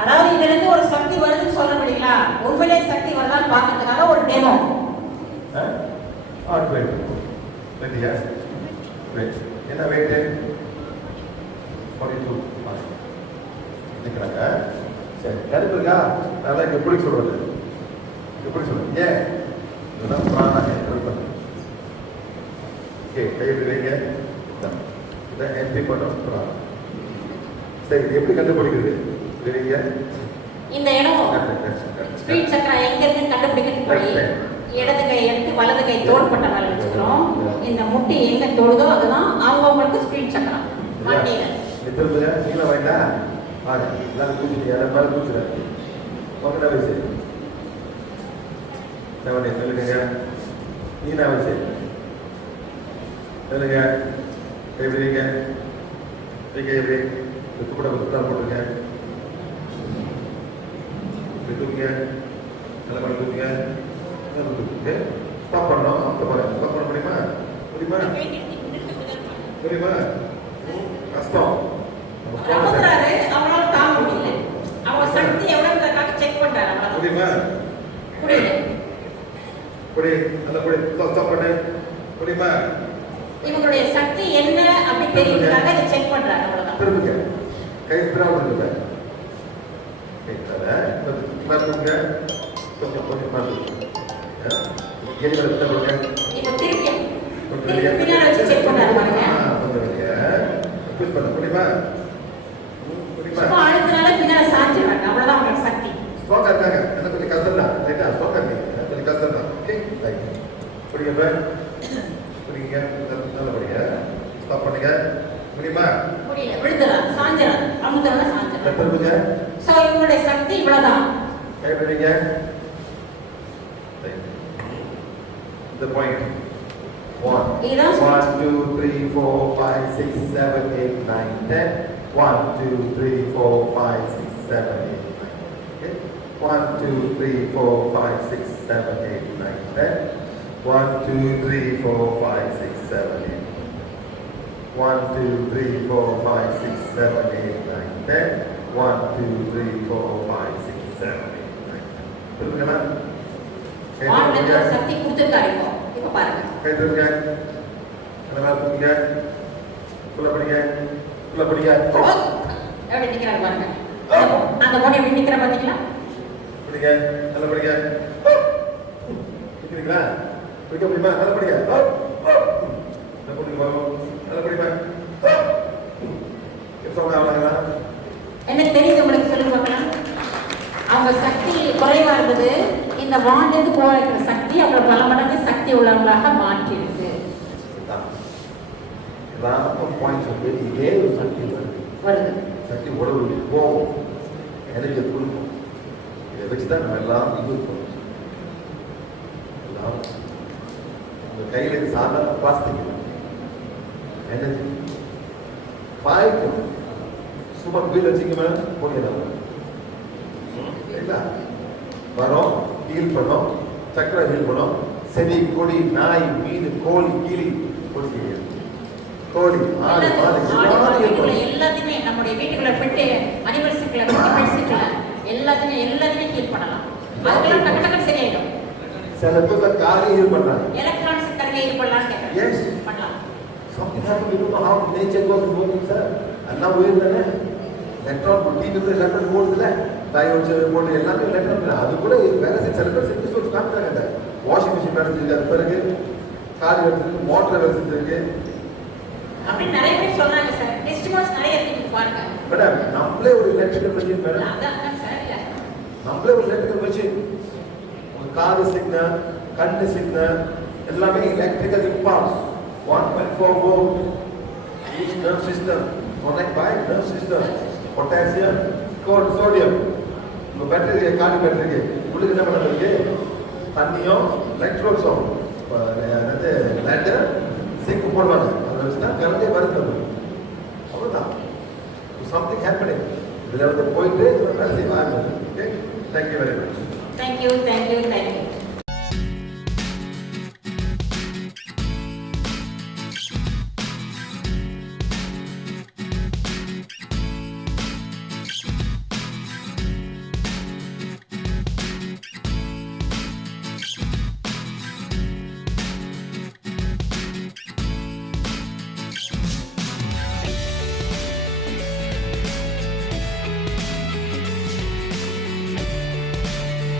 அதாவது இதுல இருந்து ஒரு சக்தி வருதுன்னு சொல்ல முடியுங்களா? உண்மையிலே சக்தி வருதான்னு பார்க்கறதுக்காக ஒரு டெமோ ஆட் வெயிட் ரெடியா வெயிட் என்ன வெயிட்டு ஃபார்ட்டி டூ நிற்கிறாங்க சரி கருப்பு இருக்கா? நல்லா இங்கே எப்படி சொல்கிறது எப்படி சொல்கிறது ஏன்? இதுதான் பிராண கருப்பன் ஓகே கை வைங்க? இதான். எம்பி பண்ணோம் பிராணம். சரி இது எப்படி கண்டுபிடிக்கிறது? இந்த இடம் ஸ்பீட் சக்கரா எங்க இருக்குன்னு கண்டுபிடிக்கிறதுக்கு இடது கை எடுத்து வலது கை தோள்பட்ட மேல வச்சுக்கிறோம். இந்த முட்டி எங்க தொடுதோ அதுதான் அவங்கவுங்களுக்கு ஸ்பீட் சக்கரா வண்டியில. திரும்ப நீல வாங்கினா வாங்க எல்லாரும் கூட்டிட்டு யாரும் மேலே கூச்சுறேன் உங்க வயசு என்ன பண்ணி சொல்லுங்க. நீ என்ன வயசு சொல்லுங்க. எப்படிங்க நீங்க எப்படி துப்புட குத்தா போட்டுருங்க தூக்குங்க நல்ல பண்ணி பண்ணி தூக்குங்க ஸ்டாப் பண்ணோம் அமுத்த போறேன் ஸ்டாப் பண்ண முடியுமா? முடியுமா? முடியுமா? கஷ்டம். முடியுமா? புடி நல்ல புடி ஸ்டாப் பண்ணு. முடியுமா? இவங்களுடைய சக்தி என்ன அப்படி தெரியுறதுக்காக இதை செக் பண்றாரு. அவ்வளவுதான். திரும்புங்க கை பிராமல் பண்ணுங்க முடியுமா முடியல விழுந்துறாரு சாஞ்சிடாரு அமுத்துறாங்க சாஞ்சிடாரு ஸோ இவங்களுடைய சக்தி இவ்வளோதான் கேட்டுறீங்க the point. One. One, two, three, four, five, six, seven, eight, nine, ten. One, two, three, four, five, six, seven, eight, nine. Okay. One, two, three, four, five, six, seven, eight, nine, ten. One, two, three, four, five, six, seven, eight. One, two, three, four, five, six, seven, eight, nine, ten. One, two, three, four, five, six, seven, eight, nine. புரியுதுங்களா? இருந்து ஒரு. சக்தி கொடுத்துருக்காரு இப்போ இப்ப பாருங்க கை தூக்குங்க. நல்லா தூக்குங்க. உள்ள படிங்க. உள்ள படிங்க. ஓ, எப்படி நிக்கிறாரு பாருங்க அந்த- பொண்ணு எப்படி நிக்கிற பாத்தீங்களா படிங்க. நல்லா படிங்க. நிக்கிறீங்களா? படிக்க முடியுமா? நல்லா படிங்க. நல்லா படிங்க. நல்லா படிங்க. எப்ப சொல்ல என்ன தெரியுது உங்களுக்கு பார்க்கலாம் அவங்க சக்தி குறைவா இருந்தது. இந்த வான்லேருந்து போகிற சக்தி அவங்களை பல மடங்கு சக்தி உள்ளவங்களாக மாற்றிருக்கு இதே ஒரு சக்தி வருது. சக்தி உடம்புக்கு போகும் எனர்ஜியை கொடுக்கும். இதை வச்சு தான் நம்ம எல்லாம் யூஸ் பண்ணுறோம் எல்லாம் உங்கள் கையில் சாதாரண பிளாஸ்டிக் எனர்ஜி பாய்க்கும் சும்மா வீல் வச்சுக்க மேலே போயிடலாம் இல்லைங்களா வரோம் ஹீல் பண்ணோம் சக்கரை ஹீல் பண்ணோம் செடி கொடி நாய் மீன் கோழி கீழி கொடி கோழி ஆடு மாடு எல்லாத்தையும் நம்முடைய வீட்டுக்குள்ள பெட்டு அனிமல்ஸுக்குள்ள பெட்ஸுக்குள்ள எல்லாத்தையுமே எல்லாத்தையுமே ஹீல் பண்ணலாம். அதுக்கெல்லாம் டக்கு டக்குன்னு சரியாயிடும். சில பேர் காரை ஹீல் பண்றாங்க. எலக்ட்ரானிக்ஸ் கருவி ஹீல் பண்ணலாம்னு கேட்குறேன். பண்ணலாம். Something happened, know how nature goes working, sir. எல்லாம் உயிர் தானே? எலக்ட்ரான் டிவி எலக்ட்ரான் போடுதுல டயோட்ஸ் போட்டு எல்லாமே எலக்ட்ரான் அது கூட வேலை செய்ய சில பேர் செஞ்சு சொல்லி காமிச்சாங்க இந்த வாஷிங் மிஷின் வேலை செஞ்சு அது பிறகு கார் வேலை செஞ்சு மோட்டர் வேலை செஞ்சிருக்கு. அப்படின்னு நிறைய பேர் சொல்றாங்க சார். டெஸ்டிமோஸ் நிறைய இருக்கு பாருங்க. மேடம் நம்மளே ஒரு எலக்ட்ரிக்கல் மிஷின் மேடம் அதான் சார் நம்மளே ஒரு எலக்ட்ரிக்கல் மிஷின் உங்க காது சிக்னல் கண்ணு சிக்னல் எல்லாமே electrical impulse one point four volt each nerve system potassium code sodium. உங்க பேட்டரி இருக்கு காடி பேட்டரி இருக்கு? உங்களுக்கு என்ன பண்ணுறது தண்ணியும் எலக்ட்ரோல்ஸும் என்னது லெட்டர் சிங்க் போடுவாங்க. அதை வச்சு தான் கரண்டே வருது நம்மளுக்கு. அவ்வளோதான் சம்திங் ஹேப்பனிங் இதில் வந்து போயிட்டு வேலை செய்வாங்க okay thank you very much thank you thank you